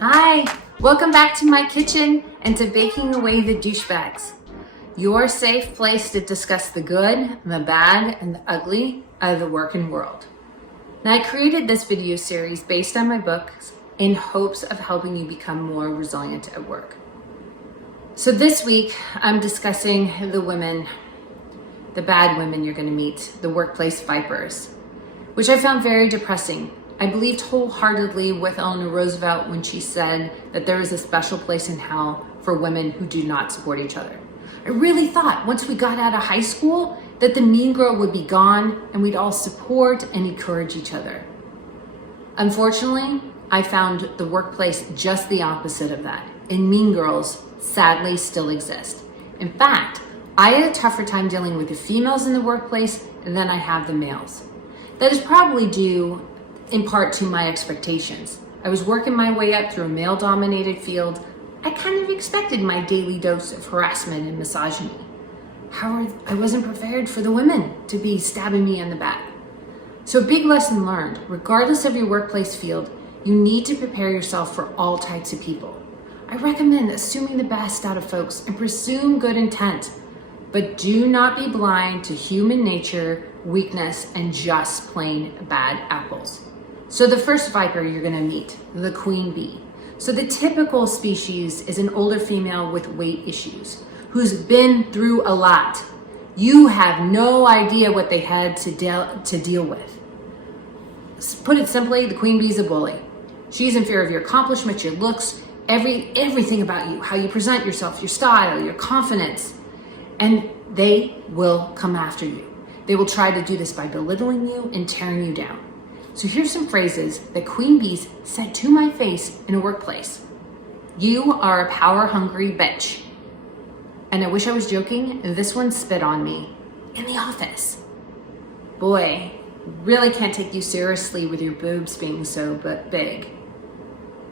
Hi, welcome back to my kitchen and to Baking Away the Douchebags, your safe place to discuss the good, the bad, and the ugly of the working world. Now, I created this video series based on my books in hopes of helping you become more resilient at work. So this week, I'm discussing the women, the bad women you're going to meet, the workplace vipers, which I found very depressing. I believed wholeheartedly with Eleanor Roosevelt when she said that there is a special place in hell for women who do not support each other. I really thought once we got out of high school that the mean girl would be gone and we'd all support and encourage each other. Unfortunately, I found the workplace just the opposite of that, and mean girls sadly still exist. In fact, I had a tougher time dealing with the females in the workplace than I have the males. That is probably due in part to my expectations. I was working my way up through a male-dominated field. I kind of expected my daily dose of harassment and misogyny. However, I wasn't prepared for the women to be stabbing me in the back. So a big lesson learned, regardless of your workplace field, you need to prepare yourself for all types of people. I recommend assuming the best out of folks and presume good intent, but do not be blind to human nature, weakness, and just plain bad apples. So the first viper you're gonna meet, the queen bee. So the typical species is an older female with weight issues who's been through a lot. You have no idea what they had to deal with. Put it simply, the queen bee is a bully. She's in fear of your accomplishments, your looks, everything about you, how you present yourself, your style, your confidence, and they will come after you. They will try to do this by belittling you and tearing you down. So here's some phrases that queen bees said to my face in a workplace. You are a power-hungry bitch. And I wish I was joking, this one spit on me in the office. Boy, really can't take you seriously with your boobs being so big.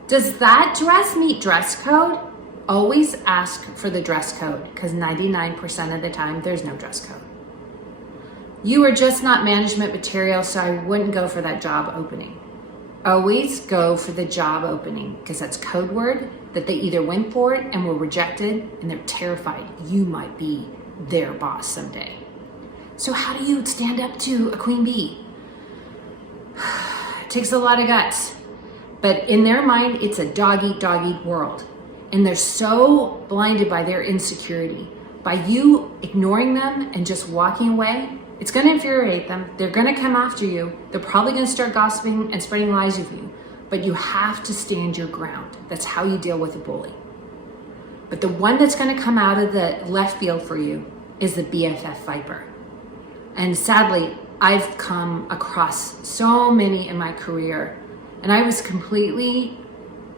Does that dress meet dress code? Always ask for the dress code, because 99% of the time there's no dress code. You are just not management material, so I wouldn't go for that job opening. Always go for the job opening, because that's code word that they either went for it and were rejected, and they're terrified you might be their boss someday. So how do you stand up to a queen bee? It takes a lot of guts, but in their mind, it's a dog-eat-dog-eat world. And they're so blinded by their insecurity. By you ignoring them and just walking away, it's going to infuriate them. They're going to come after you. They're probably going to start gossiping and spreading lies of you. But you have to stand your ground. That's how you deal with a bully. But the one that's going to come out of the left field for you is the BFF viper. And sadly, I've come across so many in my career, and I was completely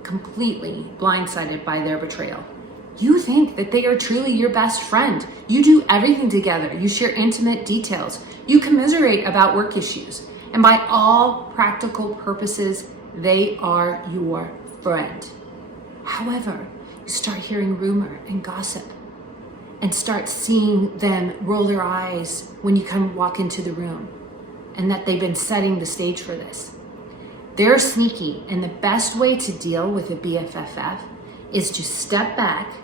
blindsided by their betrayal. You think that they are truly your best friend. You do everything together. You share intimate details. You commiserate about work issues. And by all practical purposes, they are your friend. However, you start hearing rumor and gossip and start seeing them roll their eyes when you walk into the room, and that they've been setting the stage for this. They're sneaky, and the best way to deal with a BFF is to step back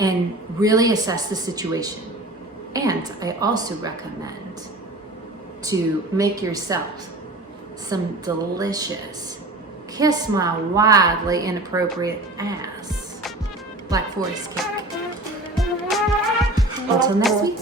and really assess the situation. And I also recommend to make yourself some delicious, kiss my wildly inappropriate ass Black Forest cake. Until next week.